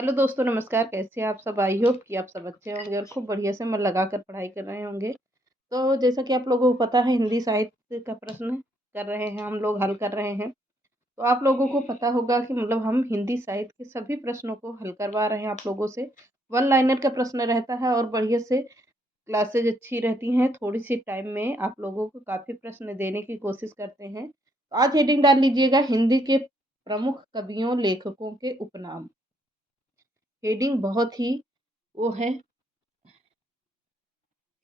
Hello दोस्तों, नमस्कार। कैसे हैं आप सब? आई होप कि आप सब अच्छे होंगे और खूब बढ़िया से मन लगाकर पढ़ाई कर रहे होंगे। तो जैसा कि आप लोगों को पता है, हिंदी साहित्य का प्रश्न कर रहे हैं, हम लोग हल कर रहे हैं। तो आप लोगों को पता होगा कि मतलब हम हिंदी साहित्य के सभी प्रश्नों को हल करवा रहे हैं आप लोगों से। वन लाइनर का प्रश्न रहता है और बढ़िया से क्लासेज अच्छी रहती हैं। थोड़ी सी टाइम में आप लोगों को काफ़ी प्रश्न देने की कोशिश करते हैं। तो आज हेडिंग डाल लीजिएगा, हिंदी के प्रमुख कवियों लेखकों के उपनाम। हेडिंग बहुत ही वो है,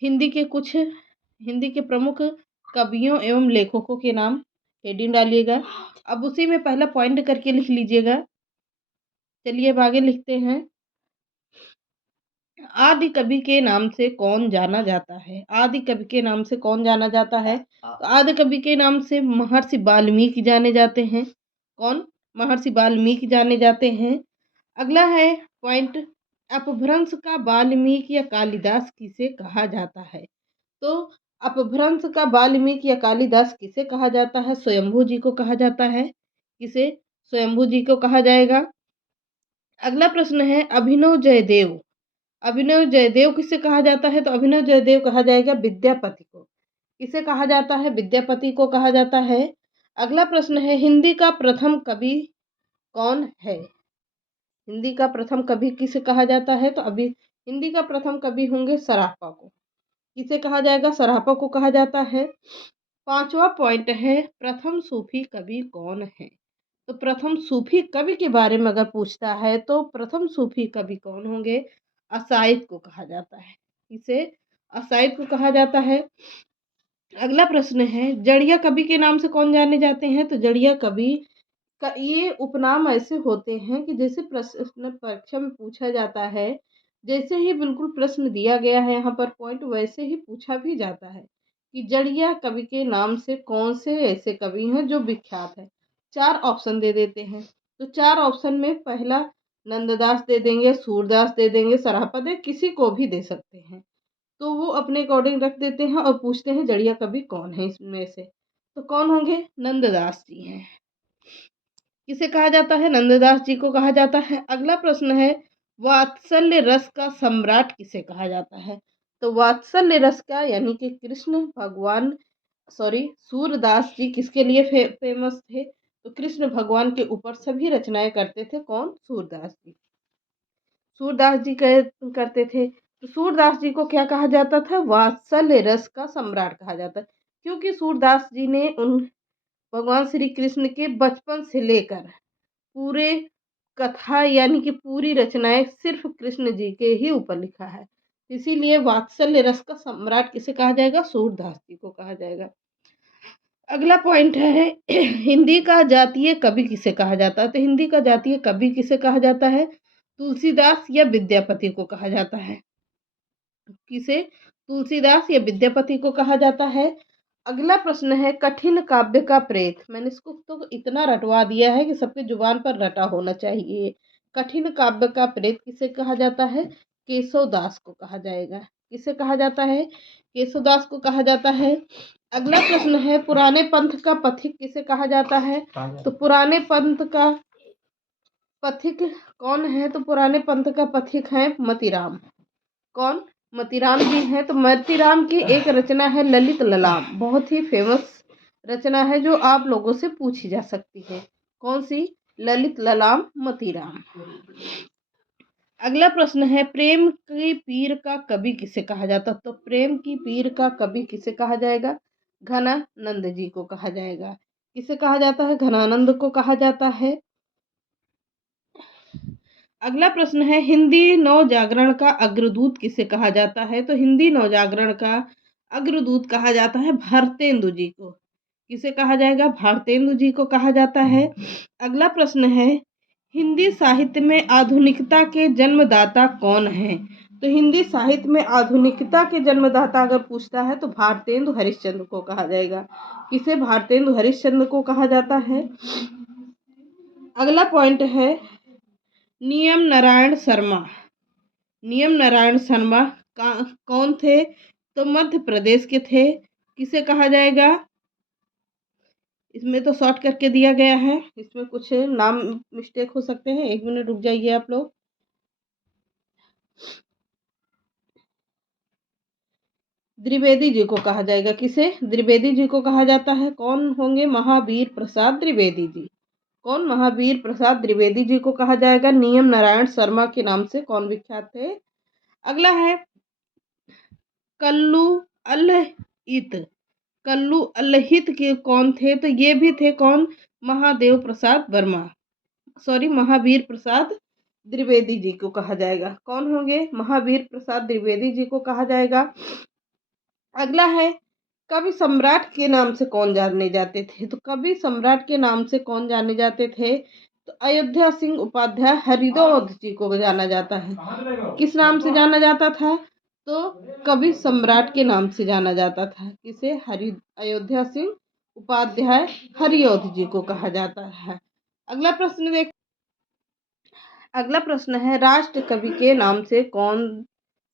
हिंदी के कुछ हिंदी के प्रमुख कवियों एवं लेखकों के नाम हेडिंग डालिएगा। अब उसी में पहला पॉइंट करके लिख लीजिएगा। चलिए अब आगे लिखते हैं। आदि कवि के नाम से कौन जाना जाता है? आदि कवि के नाम से कौन जाना जाता है? तो आदि कवि के नाम से महर्षि वाल्मीकि जाने जाते हैं। कौन? महर्षि वाल्मीकि जाने जाते हैं। अगला है पॉइंट, अपभ्रंश का वाल्मीकि या कालिदास किसे कहा जाता है? तो अपभ्रंश का वाल्मीकि या कालिदास किसे कहा जाता है? स्वयंभू जी को कहा जाता है। किसे? स्वयंभू जी को कहा जाएगा। अगला प्रश्न है, अभिनव जयदेव। अभिनव जयदेव किसे कहा जाता है? तो अभिनव जयदेव कहा जाएगा विद्यापति को। किसे कहा जाता है? विद्यापति को कहा जाता है। अगला प्रश्न है, हिंदी का प्रथम कवि कौन है? हिंदी का प्रथम कवि किसे कहा जाता है? तो अभी हिंदी का प्रथम कवि होंगे सराफा को। किसे कहा जाएगा? सराफा को कहा जाता है। पांचवा पॉइंट है, प्रथम सूफी कवि कौन है? तो प्रथम सूफी कवि के बारे में अगर पूछता है तो प्रथम सूफी कवि कौन होंगे? असाइद को कहा जाता है। इसे असाइद को कहा जाता है। अगला प्रश्न है, जड़िया कवि के नाम से कौन जाने जाते हैं? तो जड़िया कवि का ये उपनाम ऐसे होते हैं कि जैसे प्रश्न परीक्षा में पूछा जाता है, जैसे ही बिल्कुल प्रश्न दिया गया है यहाँ पर पॉइंट, वैसे ही पूछा भी जाता है कि जड़िया कवि के नाम से कौन से ऐसे कवि हैं जो विख्यात है। चार ऑप्शन दे देते हैं। तो चार ऑप्शन में पहला नंददास दे देंगे, सूरदास दे देंगे, सराफा दे, किसी को भी दे सकते हैं। तो वो अपने अकॉर्डिंग रख देते हैं और पूछते हैं जड़िया कवि कौन है इसमें से। तो कौन होंगे? नंददास जी हैं। किसे कहा जाता है? नंददास जी को कहा जाता है। अगला प्रश्न है, वात्सल्य रस का सम्राट किसे कहा जाता है? तो वात्सल्य रस का यानी कि कृष्ण भगवान, सॉरी, सूरदास जी किसके लिए फेमस थे? तो कृष्ण भगवान के ऊपर सभी रचनाएं करते थे। कौन? सूरदास जी। सूरदास जी करते थे। तो सूरदास जी को क्या कहा जाता था? वात्सल्य रस का सम्राट कहा जाता है, क्योंकि सूरदास जी ने उन भगवान श्री कृष्ण के बचपन से लेकर पूरे कथा यानी कि पूरी रचनाएं सिर्फ कृष्ण जी के ही ऊपर लिखा है। इसीलिए वात्सल्य रस का सम्राट किसे कहा जाएगा? सूरदास जी को कहा जाएगा। अगला पॉइंट है, हिंदी का जातीय कवि किसे कहा जाता है? तो हिंदी का जातीय कवि किसे कहा जाता है? तुलसीदास या विद्यापति को कहा जाता है। किसे? तुलसीदास या विद्यापति को कहा जाता है। अगला प्रश्न है, कठिन काव्य का प्रेत। मैंने इसको तो इतना रटवा दिया है कि सबके जुबान पर रटा होना चाहिए। कठिन काव्य का प्रेत किसे कहा जाता है? केशवदास को कहा जाएगा। किसे कहा जाता है? केशवदास को कहा जाता है। अगला प्रश्न है, पुराने पंथ का पथिक किसे कहा जाता है? तो पुराने पंथ का पथिक कौन है? तो पुराने पंथ का पथिक है मतीराम। कौन? मतीराम जी हैं। तो मतीराम की एक रचना है ललित ललाम, बहुत ही फेमस रचना है जो आप लोगों से पूछी जा सकती है। कौन सी? ललित ललाम मतीराम। अगला प्रश्न है, प्रेम की पीर का कवि किसे कहा जाता? तो प्रेम की पीर का कवि किसे कहा जाएगा? घनानंद जी को कहा जाएगा। किसे कहा जाता है? घनानंद को कहा जाता है। अगला प्रश्न है, हिंदी नवजागरण का अग्रदूत किसे कहा जाता है? तो हिंदी नवजागरण का अग्रदूत कहा जाता है भारतेंदु जी को। किसे कहा जाएगा? भारतेंदु जी को कहा जाता है। अगला प्रश्न है, हिंदी साहित्य में आधुनिकता के जन्मदाता कौन है? तो हिंदी साहित्य में आधुनिकता के जन्मदाता अगर पूछता है तो भारतेंदु हरिश्चंद्र को कहा जाएगा। किसे? भारतेंदु हरिश्चंद्र को कहा जाता है। अगला पॉइंट है, नियम नारायण शर्मा। नियम नारायण शर्मा कौन थे? तो मध्य प्रदेश के थे। किसे कहा जाएगा? इसमें तो शॉर्ट करके दिया गया है, इसमें कुछ नाम मिस्टेक हो सकते हैं। एक मिनट रुक जाइए आप लोग। द्विवेदी जी को कहा जाएगा। किसे? द्विवेदी जी को कहा जाता है। कौन होंगे? महावीर प्रसाद द्विवेदी जी। कौन? महावीर प्रसाद द्विवेदी जी को कहा जाएगा। नियम नारायण शर्मा के नाम से कौन विख्यात थे? अगला है कल्लू अल्हित। कल्लू अल्हित के कौन थे? तो ये भी थे कौन? महादेव प्रसाद वर्मा, सॉरी महावीर प्रसाद द्विवेदी जी को कहा जाएगा। कौन होंगे? महावीर प्रसाद द्विवेदी जी को कहा जाएगा। अगला है कवि सम्राट के नाम से कौन जाने जाते थे? तो कवि सम्राट के नाम से कौन जाने जाते थे? तो अयोध्या सिंह उपाध्याय हरिदौध जी को जाना जाता है। किस नाम से जाना जाता था? तो कवि सम्राट के नाम से जाना जाता था। किसे? अयोध्या सिंह उपाध्याय हरिऔध जी को कहा जाता है। अगला प्रश्न है राष्ट्र कवि के नाम से कौन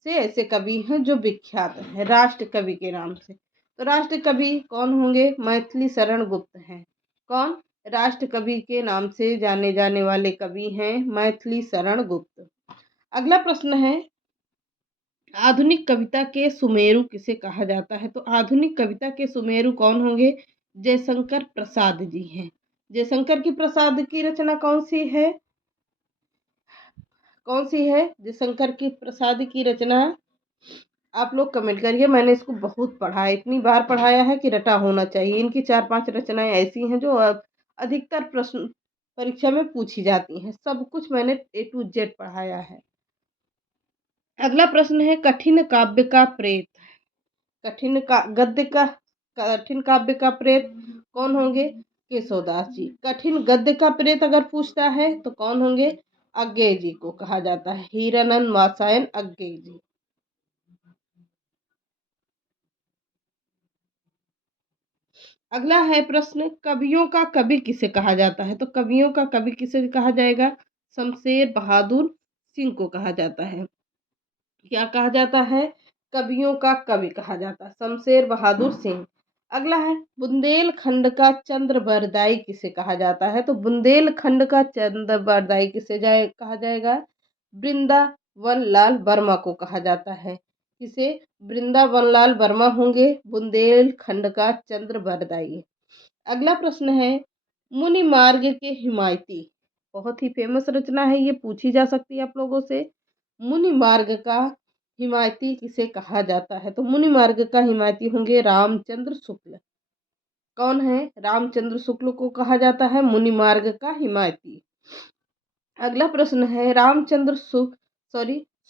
से ऐसे कवि हैं जो विख्यात हैं? राष्ट्र कवि के नाम से, तो राष्ट्र कवि कौन होंगे? मैथिली शरण गुप्त हैं। कौन? राष्ट्र कवि के नाम से जाने जाने वाले कवि हैं मैथिली शरण गुप्त। अगला प्रश्न है आधुनिक कविता के सुमेरु किसे कहा जाता है? तो आधुनिक कविता के सुमेरु कौन होंगे? जयशंकर प्रसाद जी हैं। जयशंकर की प्रसाद की रचना कौन सी है? कौन सी है जयशंकर की प्रसाद की रचना? आप लोग कमेंट करिए। मैंने इसको बहुत पढ़ा है, इतनी बार पढ़ाया है कि रटा होना चाहिए। इनकी 4-5 रचनाएं ऐसी हैं जो अधिकतर प्रश्न परीक्षा में पूछी जाती हैं। सब कुछ मैंने A to Z पढ़ाया है। अगला प्रश्न है कठिन काव्य का प्रेत। कठिन काव्य का प्रेत कौन होंगे? केशवदास जी। कठिन गद्य का प्रेत अगर पूछता है तो कौन होंगे? अज्ञेय जी को कहा जाता है। हीरानंद वात्स्यायन अज्ञेय जी। अगला है प्रश्न कवियों का कवि किसे कहा जाता है? तो कवियों का कवि किसे कहा जाएगा? शमशेर बहादुर सिंह को कहा जाता है। क्या कहा जाता है? कवियों का कवि कहा जाता है शमशेर बहादुर सिंह। अगला है बुंदेलखंड का चंद्रबरदाई किसे कहा जाता है? तो बुंदेलखंड का चंद्रबरदाई कहा जाएगा? वृंदावन लाल वर्मा को कहा जाता है। किसे? वृंदावन लाल वर्मा होंगे बुंदेलखंड का चंद्रबरदाई। अगला प्रश्न है मुनि मार्ग के हिमायती। बहुत ही फेमस रचना है, ये पूछी जा सकती है आप लोगों से। मुनि मार्ग का हिमायती किसे कहा जाता है? तो मुनि मार्ग का हिमायती होंगे रामचंद्र शुक्ल। कौन है? रामचंद्र शुक्ल को कहा जाता है मुनि मार्ग का हिमायती। अगला प्रश्न है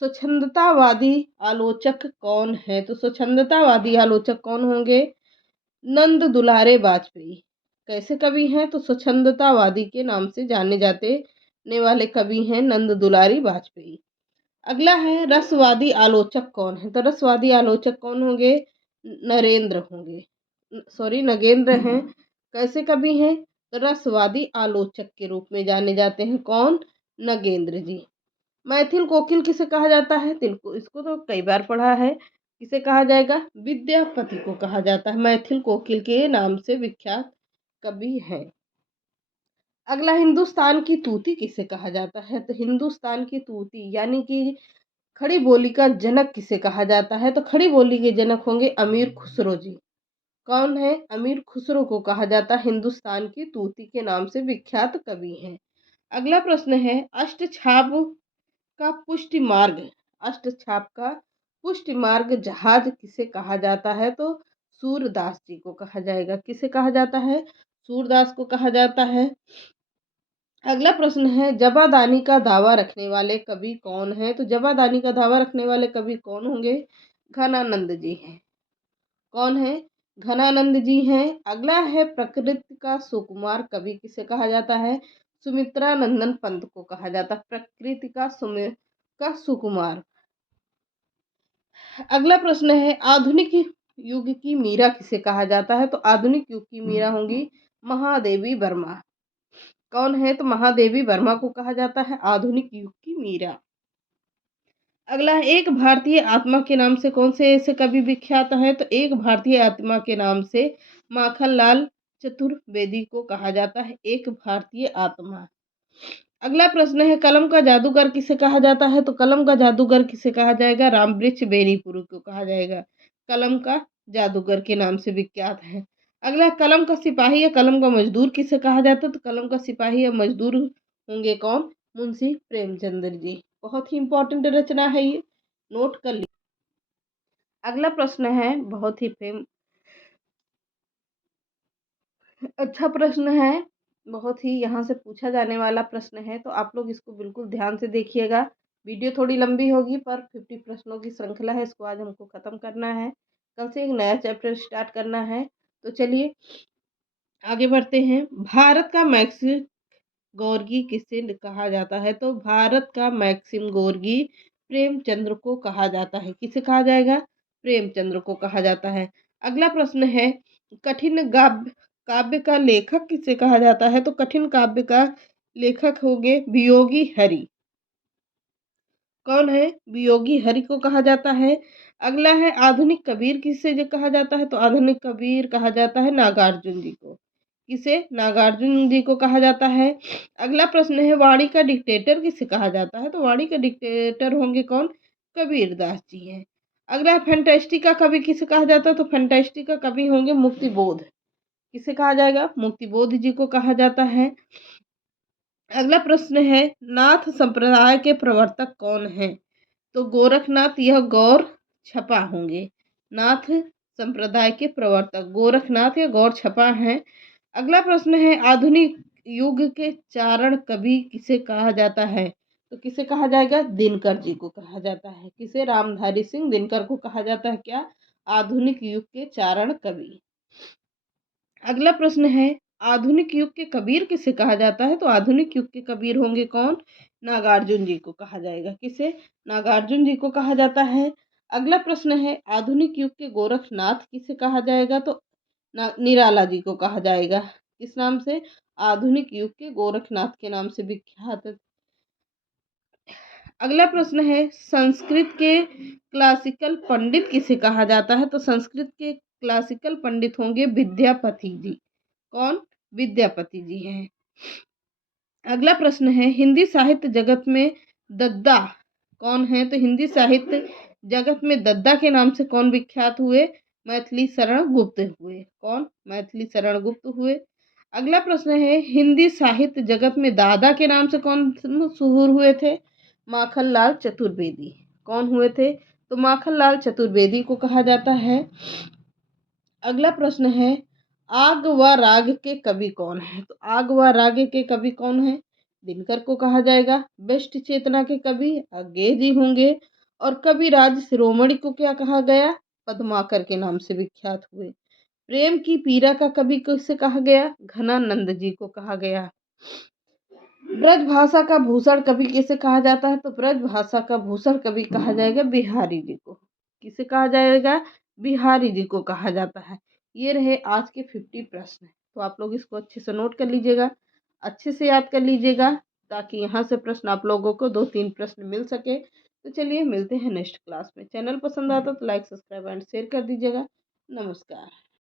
स्वच्छंदतावादी आलोचक कौन है? तो स्वच्छंदतावादी आलोचक कौन होंगे? नंद दुलारे वाजपेयी। कैसे कवि हैं? तो स्वच्छंदतावादी के नाम से जाने जाने वाले कवि हैं नंद दुलारी वाजपेयी। अगला है रसवादी आलोचक कौन है? तो रसवादी आलोचक कौन होंगे? नगेंद्र हैं। कैसे कवि हैं? तो रसवादी आलोचक के रूप में जाने जाते हैं। कौन? नगेंद्र जी। मैथिल कोकिल किसे कहा जाता है? इसको तो कई बार पढ़ा है। किसे कहा जाएगा? विद्यापति को कहा जाता है। मैथिल कोकिल के नाम से विख्यात कवि है। अगला हिंदुस्तान की तूती किसे कहा जाता है? तो हिंदुस्तान की तूती यानी कि खड़ी बोली का जनक किसे कहा जाता है? तो खड़ी बोली के जनक होंगे अमीर खुसरो जी। कौन है? अमीर खुसरो को कहा जाता है हिंदुस्तान की तूती के नाम से विख्यात कवि हैं। अगला प्रश्न है अष्टछाप का पुष्टि मार्ग जहाज किसे कहा जाता है? तो सूरदास जी को कहा जाएगा। किसे कहा जाता है? सूरदास को कहा जाता है। अगला प्रश्न है जबादानी का दावा रखने वाले कवि कौन है? तो जबादानी का दावा रखने वाले कवि कौन होंगे? घनानंद जी हैं। कौन है? घनानंद जी हैं। अगला है प्रकृति का सुकुमार कवि किसे कहा जाता है? सुमित्रा नंदन पंत को कहा जाता है प्रकृति का सुकुमार। अगला प्रश्न है आधुनिक युग की मीरा किसे कहा जाता है? तो आधुनिक युग की मीरा होंगी महादेवी वर्मा। कौन है? तो महादेवी वर्मा को कहा जाता है आधुनिक युग की मीरा। अगला है एक भारतीय आत्मा के नाम से कौन से ऐसे कवि विख्यात है? तो एक भारतीय आत्मा के नाम से माखनलाल चतुर्वेदी को कहा जाता है एक भारतीय आत्मा। अगला प्रश्न है, कलम का जादूगर किसे कहा जाता है? तो कलम का जादूगर किसे कहा जाएगा? रामवृक्ष बेनीपुर को कहा जाएगा। कलम का जादूगर के नाम से विख्यात है। अगला, कलम का सिपाही या कलम का मजदूर किसे कहा जाता है? तो कलम का सिपाही या मजदूर होंगे कौन? मुंशी प्रेमचंद्र जी। बहुत ही इंपॉर्टेंट रचना है ये, नोट कर ली। अगला प्रश्न है, बहुत ही अच्छा प्रश्न है, बहुत ही यहाँ से पूछा जाने वाला प्रश्न है, तो आप लोग इसको बिल्कुल ध्यान से देखिएगा। वीडियो थोड़ी लंबी होगी पर 50 प्रश्नों की श्रृंखला है, इसको आज हमको ख़त्म करना है। कल से एक नया चैप्टर स्टार्ट करना है। तो चलिए आगे बढ़ते हैं। भारत का मैक्सिम गोर्की किसे कहा जाता है? तो भारत का मैक्सिम गोर्की प्रेमचंद्र को कहा जाता है। किसे कहा जाएगा? प्रेमचंद्र को कहा जाता है। अगला प्रश्न है, कठिन काव्य का लेखक किसे कहा जाता है? तो कठिन काव्य का लेखक होंगे वियोगी हरि। कौन है? वियोगी हरि को कहा जाता है। अगला है, आधुनिक कबीर किसे जो कहा जाता है? तो आधुनिक कबीर कहा जाता है नागार्जुन जी को। किसे? नागार्जुन जी को कहा जाता है। अगला प्रश्न है, वाणी का डिक्टेटर किसे कहा जाता है? तो वाणी का डिक्टेटर होंगे कौन? कबीरदास जी हैं। अगला, फैंटास्टिक का कवि किसे कहा जाता है? तो फैंटास्टिक का कवि होंगे मुक्तिबोध। किसे कहा जाएगा? मुक्तिबोध जी को कहा जाता है। अगला प्रश्न है, नाथ संप्रदाय के प्रवर्तक कौन हैं? तो गोरखनाथ यह गौर छपा होंगे। नाथ संप्रदाय के प्रवर्तक गोरखनाथ या गौर छपा हैं। अगला प्रश्न है, आधुनिक युग के चारण कवि किसे कहा जाता है? तो किसे कहा जाएगा? दिनकर जी को कहा जाता है। किसे? रामधारी सिंह दिनकर को कहा जाता है क्या? आधुनिक युग के चारण कवि। अगला प्रश्न है, आधुनिक युग के कबीर किसे कहा जाता है? तो आधुनिक युग के कबीर होंगे कौन? नागार्जुन जी को कहा जाएगा। किसे? नागार्जुन जी को कहा जाता है। अगला प्रश्न है, आधुनिक युग के गोरखनाथ किसे कहा जाएगा? तो निराला जी को कहा जाएगा। किस नाम से? आधुनिक युग के गोरखनाथ के नाम से विख्यात। अगला प्रश्न है, संस्कृत के क्लासिकल पंडित किसे कहा जाता है? तो संस्कृत के क्लासिकल पंडित होंगे विद्यापति जी। कौन? विद्यापति जी हैं। अगला प्रश्न है, हिंदी साहित्य जगत में दद्दा कौन है? तो हिंदी साहित्य जगत में दद्दा के नाम से कौन विख्यात हुए? मैथिली शरण गुप्त हुए। कौन? मैथिली शरण गुप्त हुए। अगला प्रश्न है, हिंदी साहित्य जगत में दादा के नाम से कौन मशहूर हुए थे? माखनलाल चतुर्वेदी। कौन हुए थे? तो माखनलाल चतुर्वेदी को कहा जाता है। अगला प्रश्न है, आग व राग के कवि कौन है? तो आग व राग के कवि कौन है? दिनकर को कहा जाएगा। बेस्ट चेतना के कवि अज्ञे जी होंगे। और कविराज शिरोमणि को क्या कहा गया? पद्माकर के नाम से विख्यात हुए। प्रेम की पीड़ा का कवि किसे कहा गया? घनानंद जी को कहा गया। ब्रज भाषा का भूषण कवि किसे कहा जाता है? तो ब्रज भाषा का भूषण कवि कहा जाएगा बिहारी जी को। किसे कहा जाएगा? बिहारी जी को कहा जाता है। ये रहे आज के 50 प्रश्न। तो आप लोग इसको अच्छे से नोट कर लीजिएगा, अच्छे से याद कर लीजिएगा, ताकि यहाँ से प्रश्न आप लोगों को 2-3 प्रश्न मिल सके। तो चलिए मिलते हैं नेक्स्ट क्लास में। चैनल पसंद आता तो लाइक सब्सक्राइब एंड शेयर कर दीजिएगा। नमस्कार।